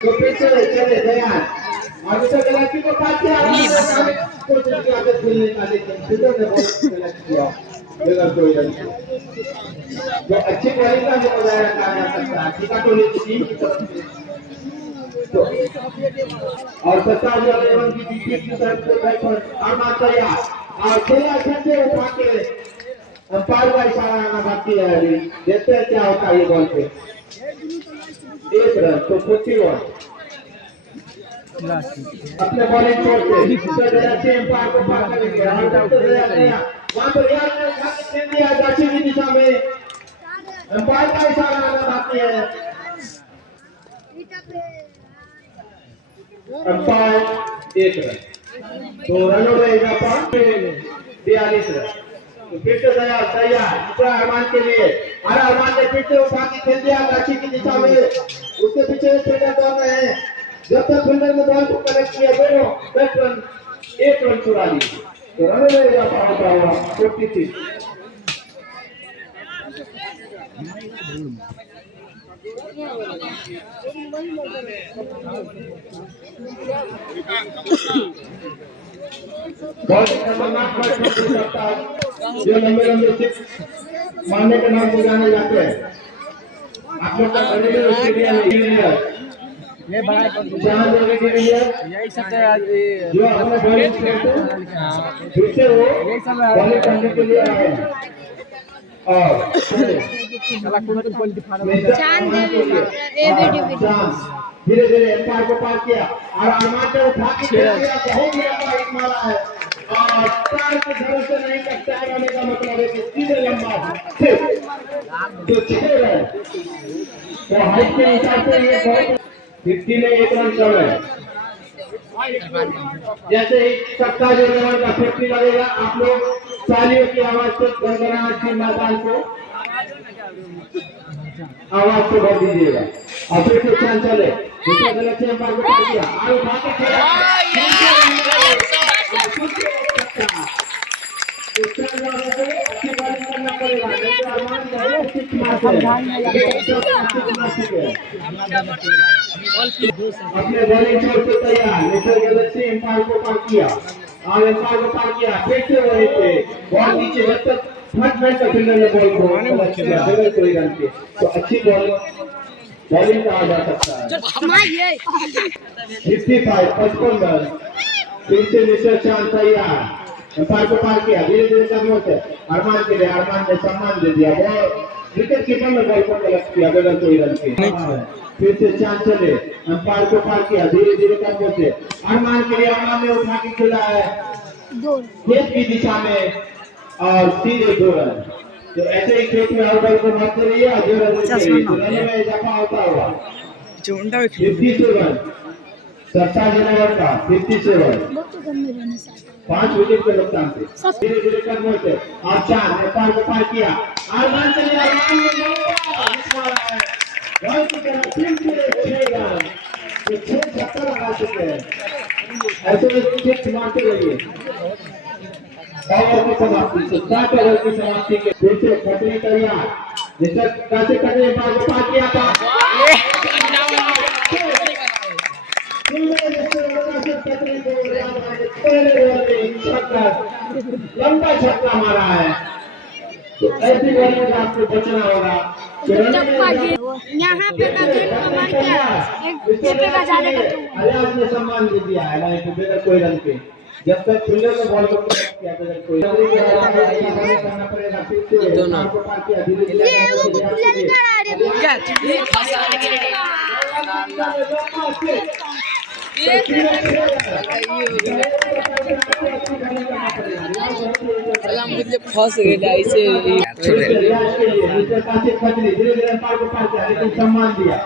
तो फिर चले चले तैयार और तो गलती को काट के आगे कोशिश की आगे खेलने का लेकिन फिर ने बहुत गलत किया बगैर कोई गलती जो अच्छी बॉलिंग का जो मुजाहरा किया जा सकता है ठीक है टोली की टीम की तरफ से तो और 57 की विकेट की तरफ से बैट्समैन आना तैयार और खेला छक्के उठा के अंपायर का इशारा आना बाकी है अभी देखते हैं क्या होता है ये बॉल पे एक रन तो 41 अपने बॉलिंग छोड़ के दूसरे अच्छे अंपायर को पार करेंगे और डॉक्टर वहां पर यार ने खाली खेल दिया दक्षिण की दिशा में अंपायर का इशारा आना बाकी है अंपायर एक रन तो रनों में इजाफा 42 रन तो फिर से तैयार दूसरा अरमान के लिए अरे अरमान ने फिर से उठा के खेल दिया दक्षिण की दिशा में उसके पीछे फील्डर दौड़ रहे हैं जब तक फील्डर ने बॉल को कलेक्ट किया दोनों बैट्समैन एक रन चुरा लिए तो रनों में इजाफा होता हुआ 43 बहुत खतरनाक बैट्समैन हो सकता है जो लंबे लंबे सिक्स मारने के नाम से जाने जाते हैं आप लोग का बड़े ऑस्ट्रेलिया ये बड़ा जहां जोड़े के लिए यही सब है जो अपने बॉलिंग करते फिर से वो बॉलिंग करने के लिए आए हैं और साला कौन तो बॉल दिखा रहा है चांद देवी धीरे धीरे अंपायर को पार किया और अरमान ने उठा के खेल दिया बहुत ही लंबा हिट मारा है और पैर के भरोसे नहीं करता है आने का मतलब है कि सीधे लंबा जो 6 रन तो हाइट के हिसाब से ये बहुत 50 में एक रन कम है जैसे ही सत्ता जो रन का 50 लगेगा आप लोग तालियों की आवाज से गड़गड़ाहट के मैदान को आवाज से भर दीजिएगा और फिर से चांद चले दूसरे गलत से अंपायर को काट दिया और उठा के खेला अच्छी बॉलिंग करना पड़ेगा नहीं तो अरमान को सिक्स अपने बॉलिंग छोड़ के तैयार मिस्टर गलत से अंपायर को पार किया और अंपायर को पार किया फिर से वहीं पे बॉल नीचे जब तक फट बैठ का फील्डर ने बॉल को कलेक्ट किया बगैर कोई रन के तो अच्छी बॉलिंग कहा जा सकता है 55 रन फिर से मिस्टर चांद तैयार अंपायर को पार किया धीरे धीरे कम होते अरमान के लिए अरमान ने सम्मान दे दिया बॉल विकेट कीपर ने बॉल को कलेक्ट किया बगैर कोई रन के फिर से चांद चले अंपायर को पार किया धीरे धीरे कम होते अरमान के लिए अरमान ने उठा के खेला है खेत की दिशा में और सीधे 2 रन तो ऐसे ही खेत में आउट को मत करिए और 2 रन में इजाफा होता हुआ 57 रन 27 ओवर का 57 5 विकेट के नुकसान से धीरे धीरे कम होते और चांद अंपायर को पार किया अरमान चले अरमान ने मारा है बॉल की तरफ फिर से 6 रन तो 6 छक्का लगा चुके हैं ऐसे में सिक्स मारते रहिए ओवर की समाप्ति 7 ओवर की समाप्ति के फिर से खतरे तैयार जिससे कैसे करने पार को पार किया था लंबा छक्का मारा है तो ऐसी बॉलिंग आपको बचना होगा यहाँ पे का गेम को मार के एक छक्के का जाने का अलियास ने सम्मान दे दिया है लाइन पे बगैर कोई रन के जब तक फील्डर ने बॉल को कलेक्ट किया बगैर कोई करना पड़ेगा फिर से दोनों को पार किया धीरे मुझे फंस गया ऐसे सम्मान दिया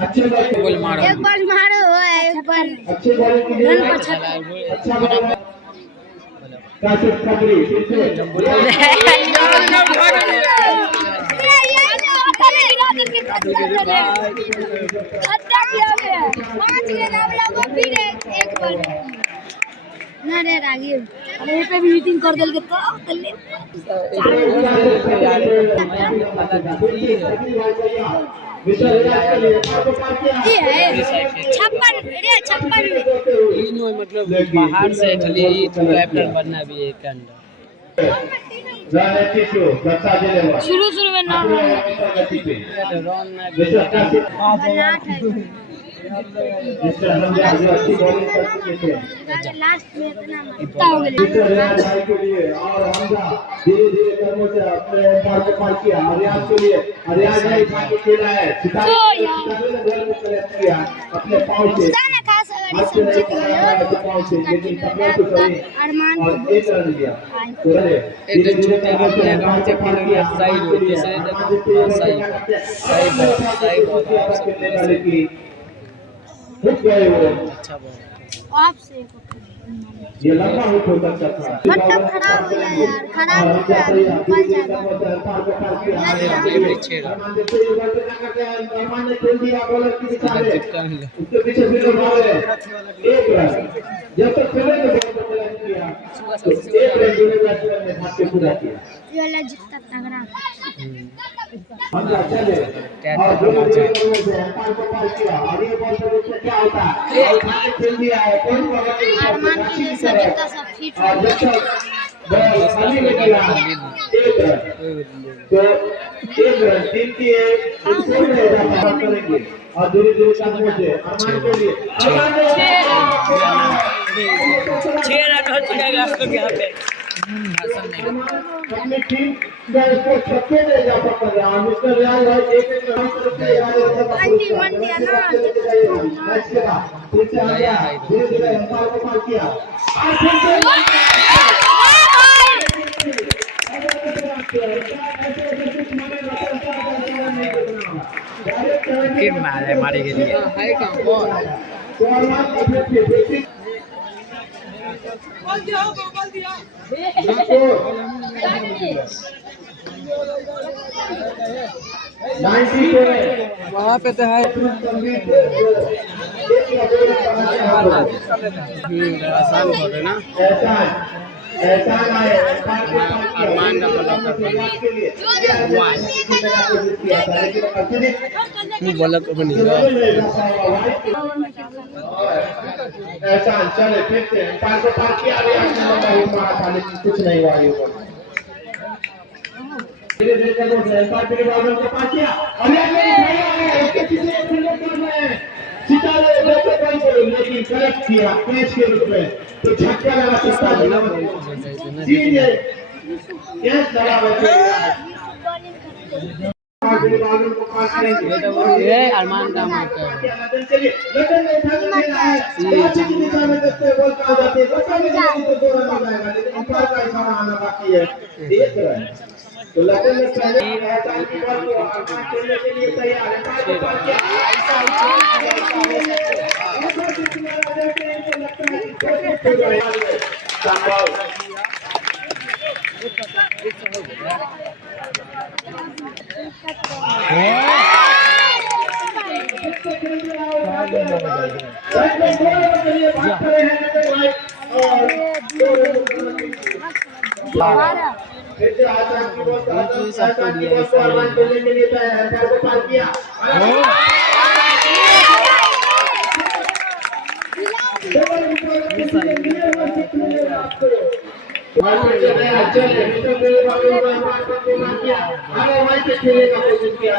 अच्छे बॉल मारो एक बार मारो एक बार अच्छे बॉलिंग अच्छा बॉल काशिफ खत्री फिर से ना रे रागिर अरे ये पे भी मीटिंग कर देल के तो कर ले मिस्टर रियाज के लिए अंपायर को पार किया ये है 56 रे 56 इन मतलब बाहर से खाली कैप्टन बनना भी एक अंडर शुरू शुरू में ना रन मिस्टर कासिम बनाट है मिस्टर हमजा जो अच्छी बॉलिंग कर चुके थे लास्ट में इतना मरता हो मिस्टर गया रियाज भाई के लिए और हमजा धीरे-धीरे कदमों से अपने अंपायर को पार किया रियाज के लिए रियाज भाई बाकी खेला है सितारे ने बॉल को कलेक्ट किया अपने पांव से सारा खास अगर हाथ से नहीं पकड़ा पांव से लेकिन पकड़ा तो सही अरमान और एक रन दिया तो एक छोटे अपने गांव के खेलने के साइड हो दूसरे सही अच्छा बॉल आपसे ये लंबा हुक हो सकता था मतलब खराब हो गया यार खराब हो गया ऊपर जाएगा उसके पीछे फिर मारे एक रन जब तक खेले तो बॉल को कलेक्ट किया तो एक रन दूसरे बैट्समैन ने भाग के पूरा किया ये वाला जितना तगड़ा हमला चले और धीरे-धीरे करने से अंपायर को पार किया और ये बॉल पर उससे क्या होता है भाग खेल दिया है कोई पकड़ नहीं अरमान के जैसा जितना सब फिट और जब तक बॉल खाली में गया एक रन तो एक रन टीम की स्कोर में इजाफा करेंगे और धीरे-धीरे कदमों से अरमान के लिए अरमान ने 6 रन हो चुका है यहाँ पे अपनी टीम का इसको छक्के में इजाफा कर रहा है मिस्टर रियाज भाई एक रन करके अंतिम वन दिया ना मैच के बाद फिर से आ गया धीरे-धीरे अंपायर को पार किया और फिर से फिर मारे के लिए हाई का बॉल तो अरमान अपने फेवरेट 90 वहाँ पे तो है आसान हो रहा है ना अरमान का बॉलर को बनी एहसान चले फिर से अंपायर को पार किया मारा था लेकिन कुछ नहीं हुआ ये बॉल धीरे-धीरे करके अंपायर के बॉल को पार किया और इसके पीछे एक फील्डर कर रहे हैं सितारे देखते बॉल को लेकिन कलेक्ट किया कैच के रूप में तो छक्का लगा सकता है सीधे कैच लगा बचे ये अरमान का मारता है तो लगन में पहले एहसान की बॉल को अरमान खेलने के लिए तैयार है फिर से आसान की बॉल को अरमान खेलने के लिए तैयार है अंपायर को पार किया खेलेगा कोशिश किया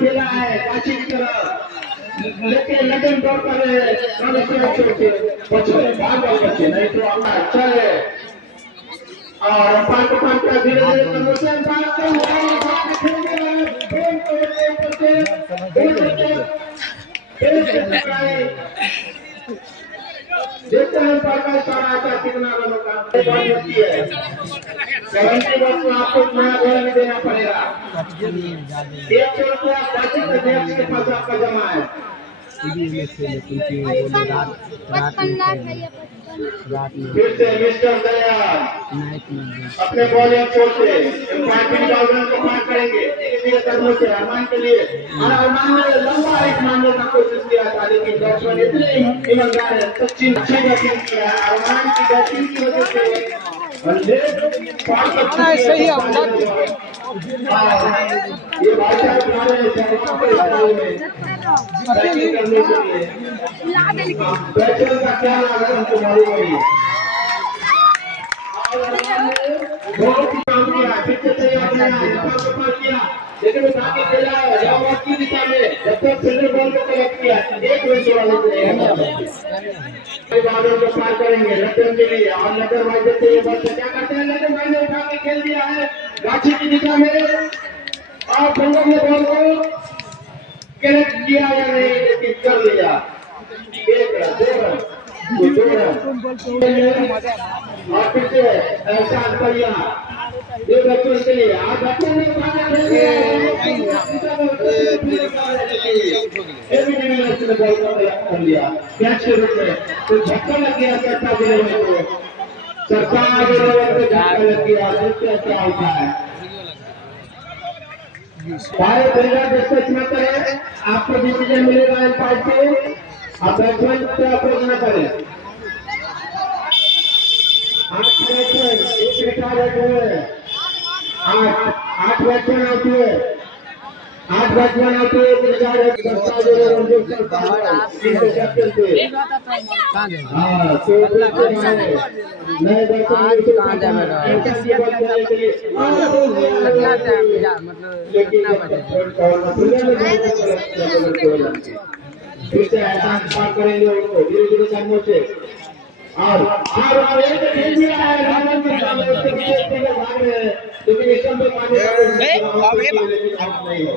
खेला है काची की तरह लेकिन लगन दौड़ कर रहे हैं बचे नहीं तो अंपायर चले और अंपायर को पार किया धीरे-धीरे कदमों से अंपायर को देखते हैं अंपायर का इशारा आता कितना रनों का बॉल होती है 70 बॉल को आपको नया गोल में देना पड़ेगा 100 रुपया 25 मैच के पास आपका जमा है पचपन लाख है ये 55 फिर से मिस्टर दयाल अपने बॉलिंग कोच से 50,000 को पार करेंगे धीरे कदमों से अरमान के लिए। और अरमान ने लंबा एक मारने का कोशिश किया था, लेकिन बैट्समैन इतने ईमानदार है, सचिन अच्छी बैटिंग किया है। अरमान की बैटिंग की वजह से सही है। ये भाषा तुम्हारे बैट्समैन का क्या नाम है हमको मालूम नहीं है। बहुत ही काम किया, फिर से तैयार किया, लेकिन वो काफी खेला है इलाहाबाद की दिशा में। जब तक फील्डर बॉल को कलेक्ट किया, एक रन छोड़ा लेते बादल को पार करेंगे लखन के लिए। और लखन भाई देते ये बॉल क्या करते हैं, लखन भाई ने उठा के खेल दिया है गाछी की दिशा में। और पंगम ने बॉल को कलेक्ट किया या नहीं, लेकिन कर लिया। एक रन, दो रन, दो रन। और फिर से ऐसा बढ़िया ये बच्चों के लिए आज बच्चों ने कर लिया कैच के रूप में। तो झटका लग गया सरकार के लेवल पे, सरकार के लेवल पे झटका लग गया। देखते क्या होता है। भाई बिना डिस्कस न करें, आपको डिसीजन मिलेगा एम्पायर से। आप बैट्समैन पे अप्रोच न करें। 8 बैट्समैन एक रिटायर बैठे हुए, 8 बैट्समैन आउट हुए, 8 बैट्समैन आउट हुए, एक रिटायर है। सरकार जो रंजीत कैप्टन थे। हाँ तो नए बैट्समैन कहाँ जा बेटा फिर से ऐसा पार करेंगे उनको धीरे धीरे कदमों से। और एक खेल दिया है रावण के सामने, उसके पीछे भाग रहे हैं, लेकिन इस समय पानी का लेकिन आउट नहीं हो।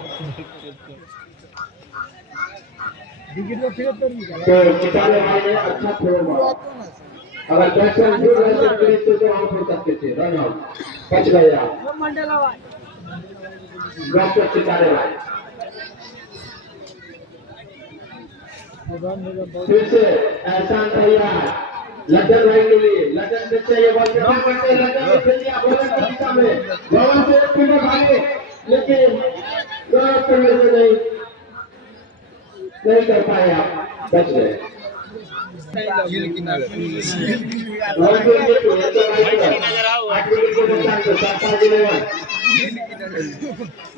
तो किताबे भाई ने अच्छा थ्रो मारा। अगर बैट्समैन दूर रहते तो आउट हो सकते थे, रन आउट बच गया। डॉक्टर सितारे भाई फिर से एहसान तैयार लखन भाई के लिए। लखन फिर से ये बॉल करते हैं, लखन खेल दिया बॉलर की दिशा में। भवन से एक फील्डर भागे, लेकिन नहीं कर पाए, आप बच गए।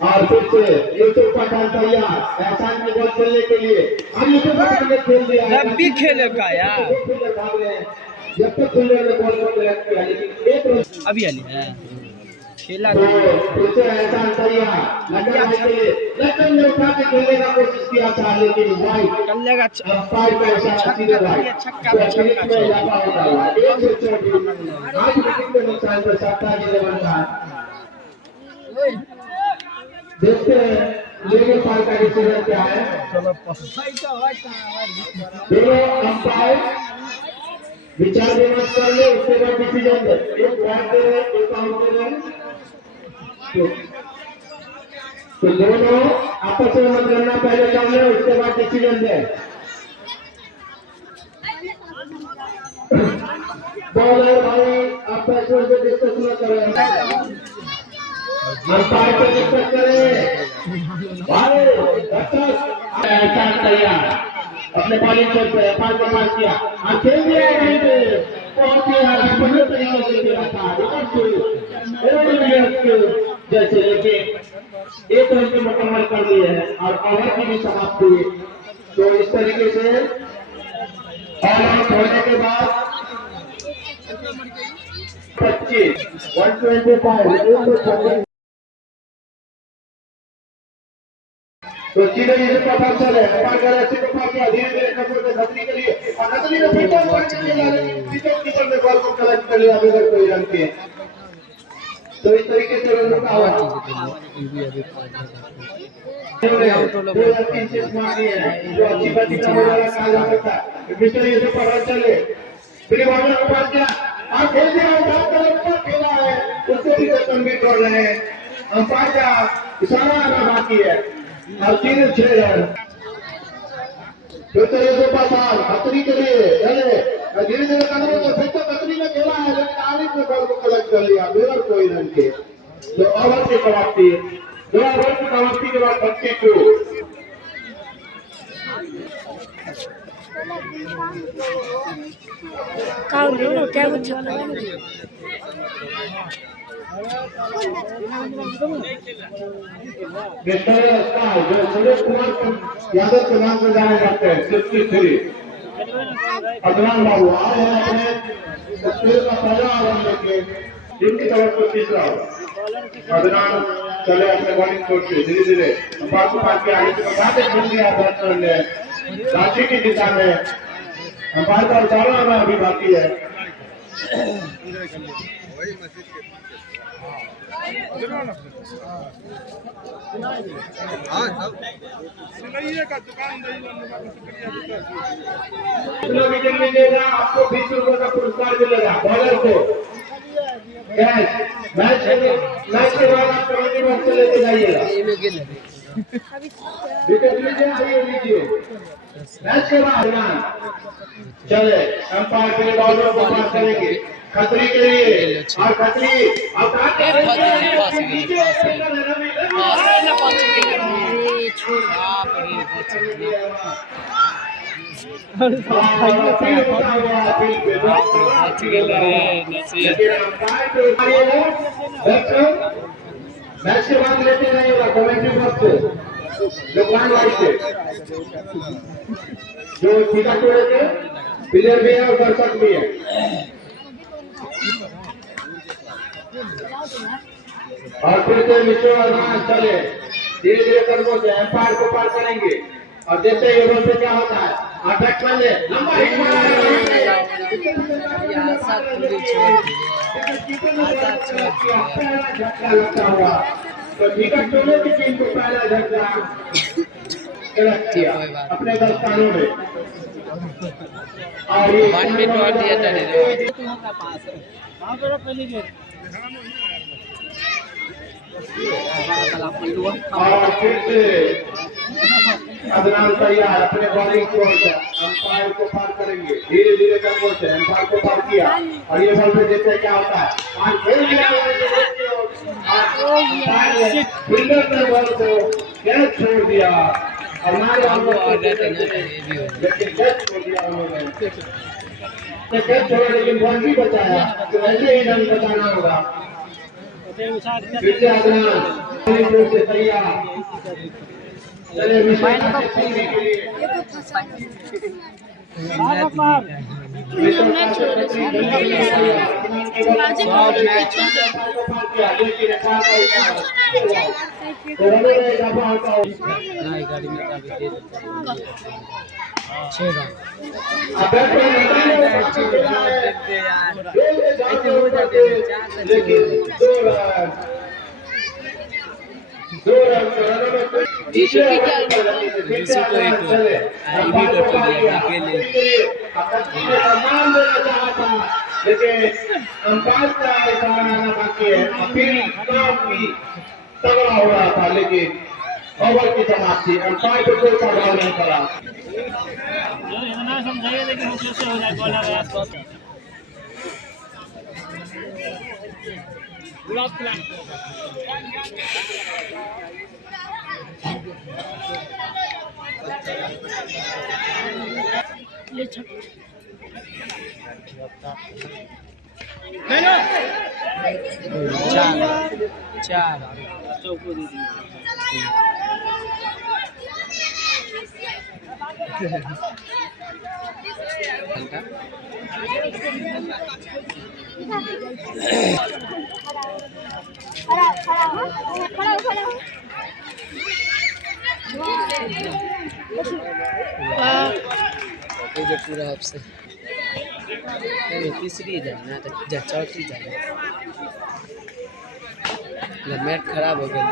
और फिर से यूसुफ पठान तैयार एहसान की बॉल खेलने के लिए। और यूसुफ पठान ने खेल दिया है, रब भी खेलेगा यार। जब तक फील्डर ने बॉल को कलेक्ट किया, लेकिन एक रन अभी आली है खेला तो फिर से एहसान तैयार लखन ने उठा के खेलने का कोशिश किया था, लेकिन वाइड कर लेगा। अंपायर का इशारा सीधे वाइड। छक्का में इजाफा होता हुआ 164 आज विकेट के नुकसान पर 27 था। देखते हैं लेगे पार का डिसीजन क्या है। दोनों अंपायर विचार विमर्श कर ले, उसके बाद डिसीजन दे। एक बैट दे रहे, एक आउट दे रहे। तो दोनों आपस में मतगणना पहले कर ले, उसके बाद डिसीजन दे। बॉलर भाई आप बैट्समैन से डिस्कस न करें, अंपायर से डिस्कस करें। भाई ऐसा तैयार अपने बॉलिंग करते हैं, अंपायर को पास किया और खेल दिया है। बहुत ही बढ़िया तरीके से खेला था जैसे, लेकिन एक रन के मुकम्मल कर लिए हैं और ओवर की भी समाप्त हुई। तो इस तरीके से ऑल आउट होने के बाद 25 125 तो सीधे इसे पता चले पार कर ऐसे को पार किया धीरे धीरे नकली के लिए। और नकली ने फिर बॉल करके खेला, लेकिन विकेट कीपर ने बॉल को कलेक्ट कर लिया बगैर कोई रन के। तो इस तरीके से रन का हुआ। 3 6 मार दिए हैं, जो अच्छी बैटिंग का मुकाबला कहा जा सकता है। मिस्टर ये पकड़ चले फिर बॉलर को पास किया और खेल दिया, उठा कर ऊपर खेला है, उसको भी तंबी कर रहे हैं। अंपायर का इशारा आना बाकी है और 3 6 रन। फिर चले दो पास खतरी के लिए चले धीरे धीरे कदम तो फिर तो खतरी में खेला है लेकिन आगे से बॉल को कलेक्ट कर लिया बिगर कोई रन के। तो ओवर की समाप्ति 2 ओवर की समाप्ति के बाद 32 क्या कुछ जो सुरेश कुमार यादव के नाम से जाने जाते हैं 63 अदनान बाबू आ रहे हैं अपने तस्वीर का पहला ओवर लेके जिनकी तरफ से तीसरा अदनान चले अपने बॉलिंग कोच से धीरे धीरे पास के आगे से बातें खुल गया बैट्समैन ने रांची की दिशा में अंपायर का उतारना आना अभी बाकी है। विकेट मिलेगा आपको 20 रुपए का पुरस्कार मिलेगा बॉलर को मैच के बाद आप कमेटी बॉक्स से लेके जाइएगा विकेट लीजिए आइए लीजिए मैच के बाद चले अंपायर के बॉलर को पास करेंगे खतरी के लिए और खतरी मैच के बाद लेते जाइएगा कमेटी बॉक्स से जो पॉइंट वाइज से जो टीका टोले के प्लेयर भी है और दर्शक भी है और फिर से मिश्र चले धीरे धीरे कदमों से एम्पायर को पार करेंगे और देखते ही ओवर से क्या होता है अटैक कर ले लंबा हिट झटका लगता हुआ तो विकेट टोले की टीम को पहला झटका अपने दस्तानों में और ये और फिर से अदनान तैयार अपने बॉलिंग को अंपायर को पार करेंगे धीरे धीरे कदमों से अंपायर को पार किया और ये बॉल पे देखते क्या होता है आज खेल दिया फील्डर ने बॉल को कैच छोड़ दिया और लेकिन कैच छोड़ दिया उन्होंने कैच छोड़ा लेकिन बाउंड्री बचाया तो ऐसे ही रन बचाना होगा फिर से अदनान से तैयार चले मिशन के लिए लेकिन अंपायर का इशारा आना बाकी है अपील काफी तगड़ा हो रहा था लेकिन ओवर की समाप्ति अंपायर को कोई प्रभाव नहीं पड़ा समझाइए लेकिन हो जाए बॉलर आसपास चार चौको दे पूरा आपसे तीसरी जाए तो चौथी जाए मैच खराब हो गया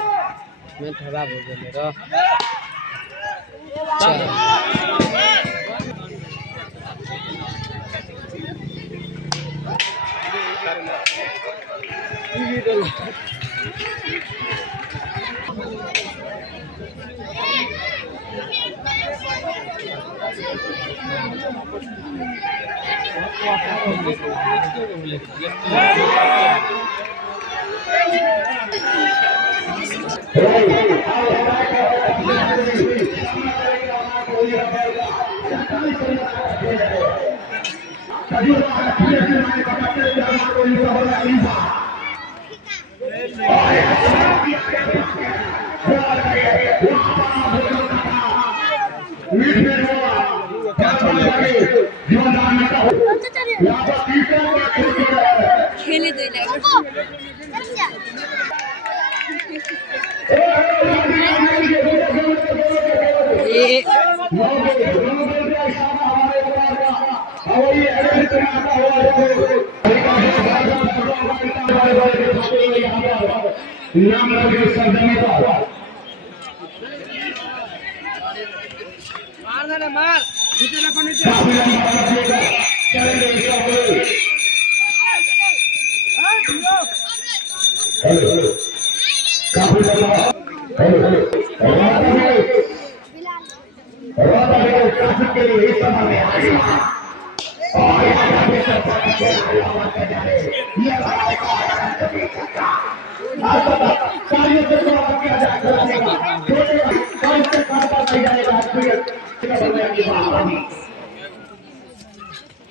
खेले दे ये मार देना मार नीचे रखो नीचे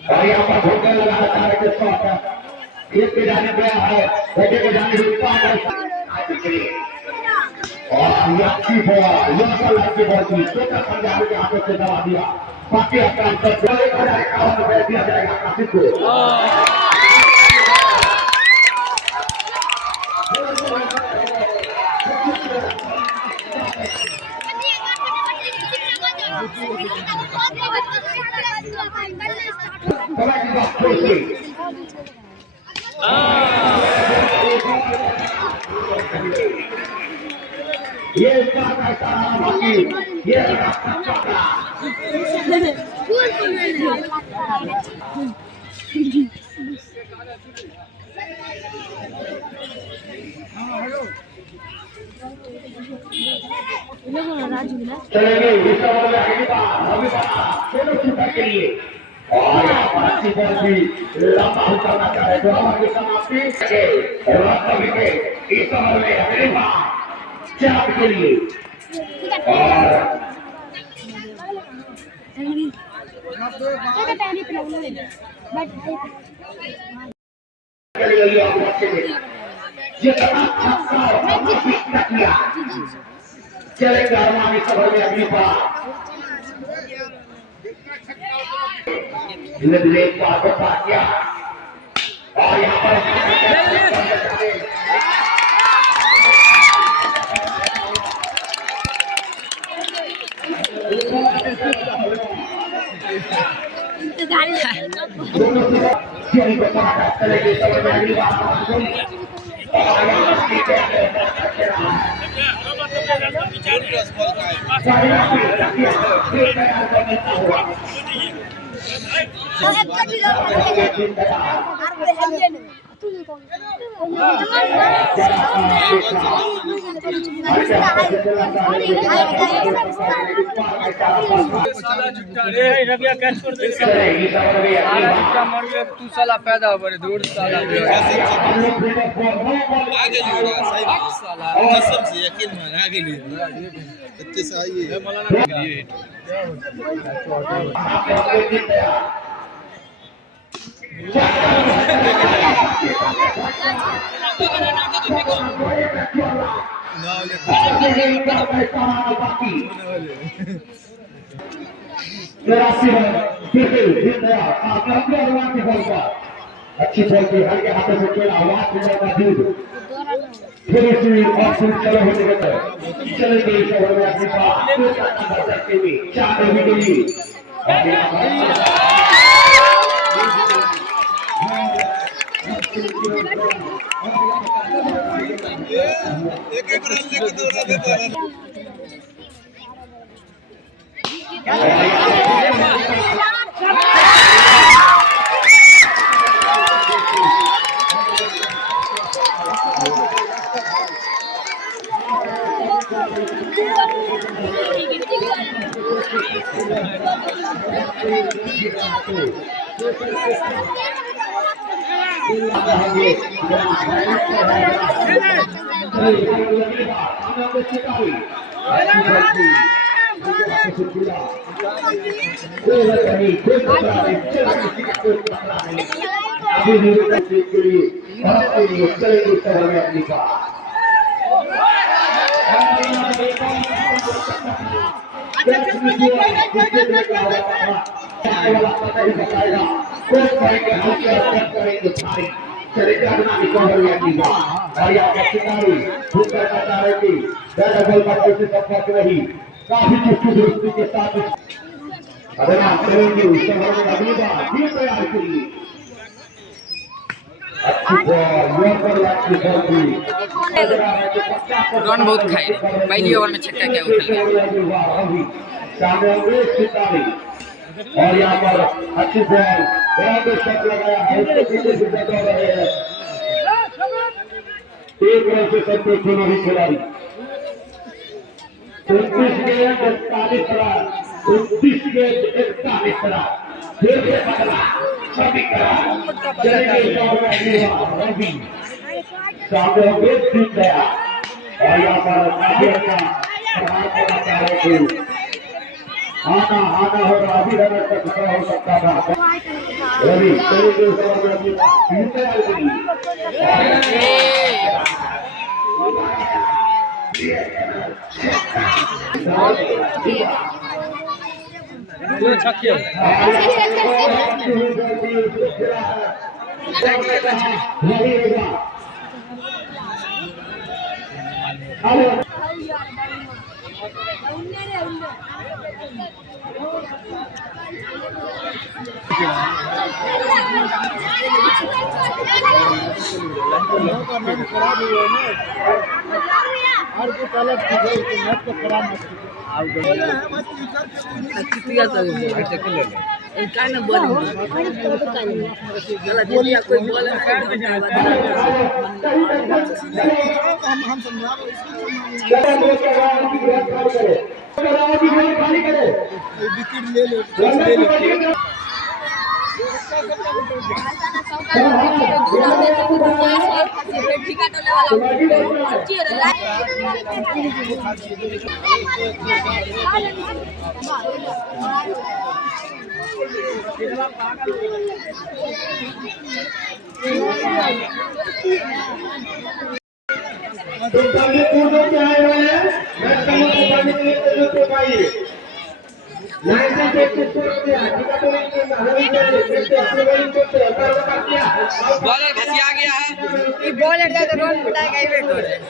और यहाँ पर होटल लगा रखा है कि शॉप है एक के जाने गया है बेटे के जाने रुकता है और लक्की बॉल लक्की बॉल की छोटा पंजाबी के हाथों से दबा दिया बाकी काम सब 1,051 रुपए दिया जाएगा काफी को ये ये चलेंगे के लिए और भी लंबा करना चाहे तो हमारी समाप्ति इस ओवर में अमेरिका चार के लिए चलेगा हमारी सभा में अगली बार एक बार बता किया और यहाँ पर तू साला पैदा बड़े दूर साला कसम से यकीन मान आगे लिए इतने से आई है अच्छी बॉल की हल्के हाथों से खेला आवाज मिला का दूध फिर इसी ऑप्शन चलो होने के चलेंगे इस ओवर में अपने पास करते हुए 4 रन के लिए एक रन लेके 2 रन देता है काफी चुस्ती दुरुस्ती के साथ अदना करेंगे उस समय में अगली बार फिर तैयार करिए अच्छी बॉल यह पर अच्छी बॉल थी रन बहुत खाए पहली ओवर में छक्का क्या उठा सामने अंग्रेज सितारे और यहाँ पर अच्छी बॉल बड़ा शॉट लगाया है उसके पीछे से दौड़ रहे हैं एक रन से संतोष दोनों ही खिलाड़ी 29 गेंद 41 रन 29 गेंद 41 रन फिर से पकड़ा सभी करा चलेंगे रवि सामने अंग्रेज जीत गया और यहाँ पर नादिया का प्रहार करना चाह रहे थे आना हो रहा अभी रनर तक खड़ा हो सकता था रवि चलेंगे उस ओवर में अपनी टीम तैयार करी और कुछ अलग चीज है नेट को खराब मत किया तो क्या ना बोल बोलिए कोई बोल हम समझा विकेट ले ले कूदो के आए हुए हैं मैच कल को पाने के लिए तो तो पाइए लाइन से देख के छोड़ दिया टिका तो नहीं करते अपने वाली को तो अगर कर दिया बॉलर भसिया गया है ये बॉलर जाकर रन पिटाएगा ही वेट हो रहा है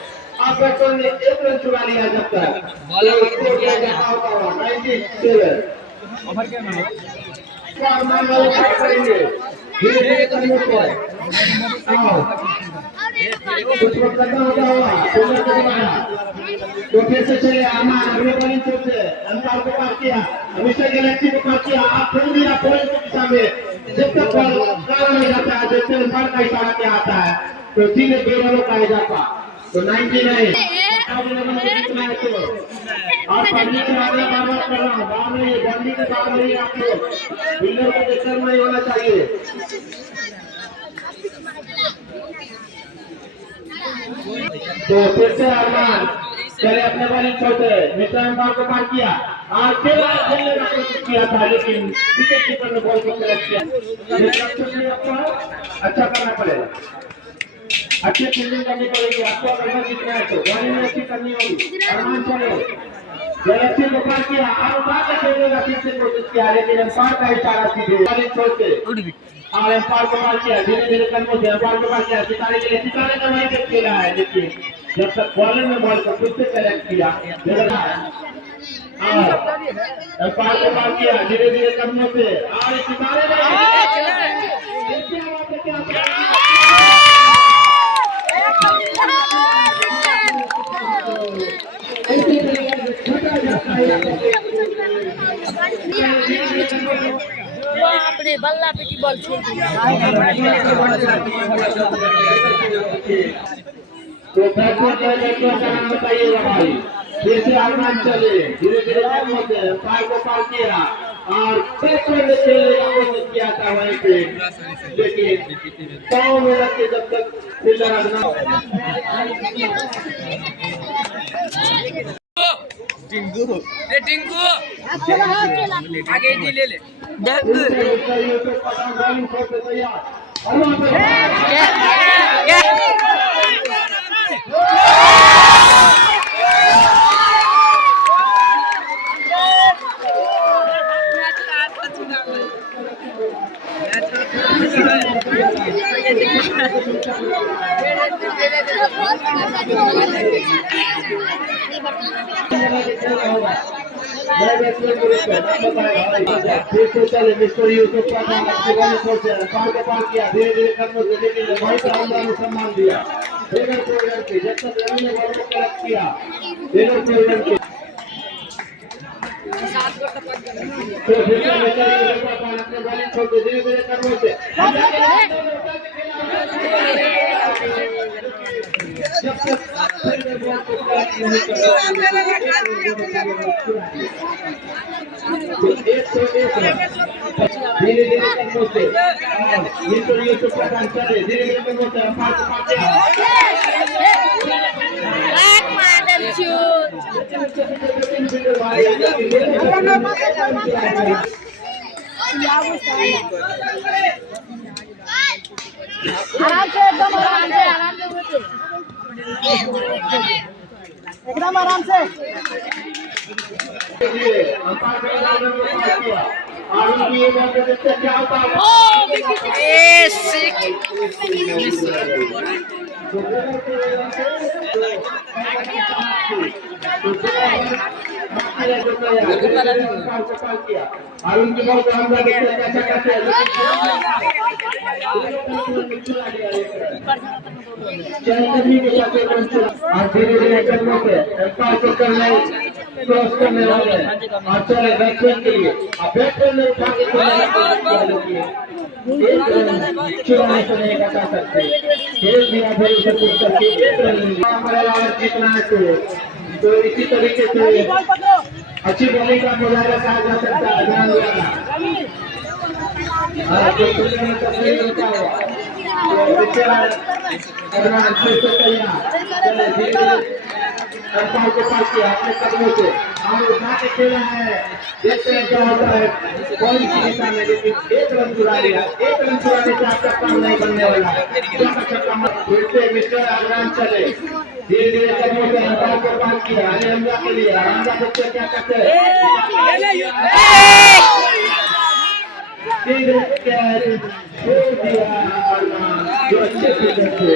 आप बच्चों ने एक रन चुरा लिया जब तक बॉलर मार दिया 97 ओवर क्या नाम है मान लो करेंगे धीरे-धीरे करने पर कुछ वक्त करना होता होगा सोलर के बाद तो फिर से चले अमान अगले बॉलिंग से अंतर को पार किया हमेशा गैलेक्सी को पार किया आप खेल दिया बॉलिंग की दिशा में जब तक बॉल काला नहीं जाता है जब तक अंतर का इशारा किया आता है तो सीधे बेरनों का इजाफा तो 99 और पढ़ने के आगे बार-बार कर रहा हूँ बाहर नहीं बॉलिंग के बाहर नहीं आप लोग फील्डर को देखकर नहीं होना चाहिए तो फिर से अरमान चले अपने बॉलिंग छोड़ते मिस्टर अंपायर को पार किया और फिर खेलने का कोशिश किया था लेकिन विकेट कीपर ने बॉल को सेलेक्ट किया अच्छा करना पड़ेगा अच्छी फील्डिंग करनी पड़ेगी आपको अगर जीतना है तो बॉलिंग में अच्छी करनी होगी अरमान चले गैलेक्सी को पार किया और बात खेलने का फिर से कोशिश किया लेकिन अंपायर का इशारा सीधे बॉलिंग छोड़ते और अंपायर को पार किया धीरे-धीरे कदमों से अंपायर को पार किया सितारे के लिए सितारे ने वहीं तक खेला है लेकिन जब तक बॉलर ने बॉल को फिर से सेलेक्ट किया अंपायर को पार किया धीरे-धीरे कदमों से और सितारे अपने बल्ला पे की बॉल छोड़ दी तो फैसला क्या बताइएगा भाई फिर से अरमान चले धीरे धीरे पार को पार किया और पेपर में खेलने का कोशिश किया था वहीं पे, लेकिन पाँव में रख के जब तक फिल्डर टिंकू आगे जी ले ले फिर से चले मिस्टर यूसुफ का पार को पार किया धीरे धीरे कदमों से, लेकिन वहीं पर हमला ने सम्मान दिया बेगर प्रोग्राम के जब तक रवि ने बॉल को कलेक्ट किया बेगर प्रोग्राम के तो फिर से मिस्टर यूसुफ का अपने बॉलिंग छोड़ते धीरे धीरे कदमों से जब तक बॉल को कलेक्ट नहीं धीरे धीरे कदमों से मिस्टर यूसुफ का काम चले धीरे धीरे कदमों से पार को पार एकदम आराम से और उनकी ये बात देखते क्या होता है और उनकी बहुत हमला देखते कैसा कैसे चलने के साथ और धीरे धीरे कदमों से पार को करने क्रॉस करने वाले और चले बैट्समैन के लिए अब बैट्समैन ने उठा के चुराने से नहीं बचा सकते खेल दिया फिर उसे पुश करके एक रन हमारा जीतना है तो इसी तरीके से अच्छी बॉलिंग का मुजाहरा कहा जा सकता है ध्यान देना को पास किया अपने कदमों से हम उठा के खेले हैं देखते हैं क्या होता है बॉलिंग की दिशा में, लेकिन एक रन चुरा लिया एक रन चुराने से आपका काम नहीं बनने वाला फिर से मिस्टर अरमान चले धीरे धीरे कदमों से अंपायर को पास किया हमला के लिए हमला देखते क्या करते हैं जो अच्छे फील्डर थे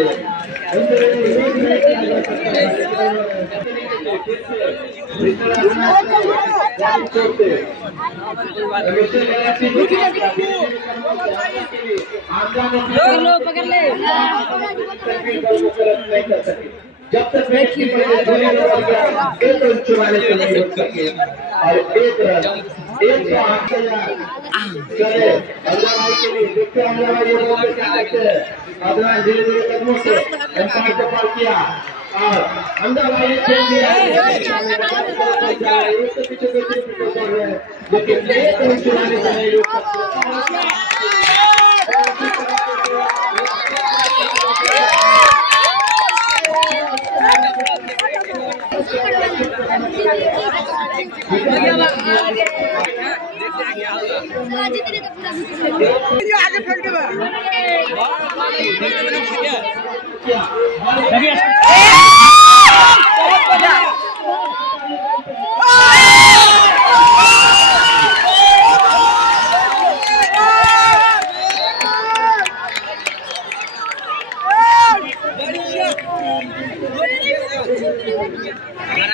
पकड़ ले जब तक मैच की एक रन चुराने से नहीं रोक सके और एक रन 108 चले अल्लाह के लिए देखते हैं अल्लाह ये बॉल पे क्या करते हैं अल्लाह धीरे धीरे कदमों से एम्पायर को पार किया और अंदर वाले खेल दिया एक तो पीछे कर रहे हैं लेकिन एक रन चुराने से नहीं रोक सकते आगे फेंक दे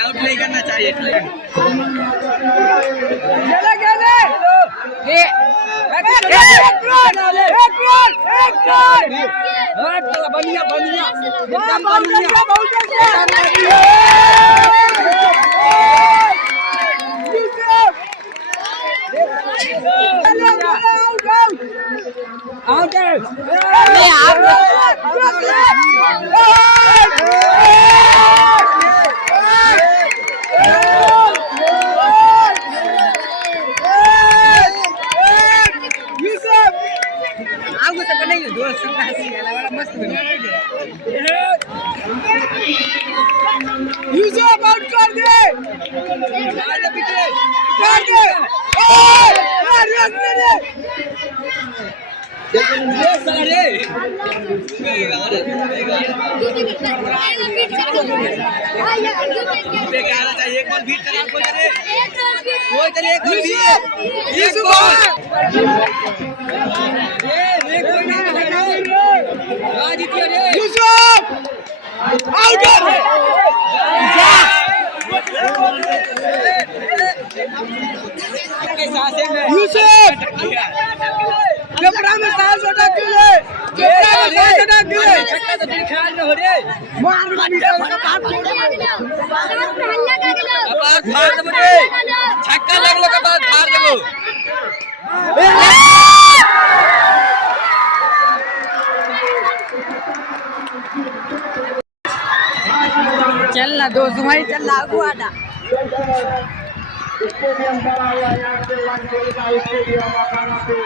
आउट नहीं करना चाहिए बढ़िया बढ़िया एकदम बढ़िया आउट यूसुफ आउट कर दे एक बॉल बीट करा कोई करे एक बॉल यूसुफ आउट यूसुफ कपड़ा में सांस अटक गए मार छक्का लगलो के बाद फाड़ देलो चल ना दोस्त भाई चल लागू आडा स्टेडियम बना हुआ है यहाँ से वन खेलता स्टेडियम मकाना पे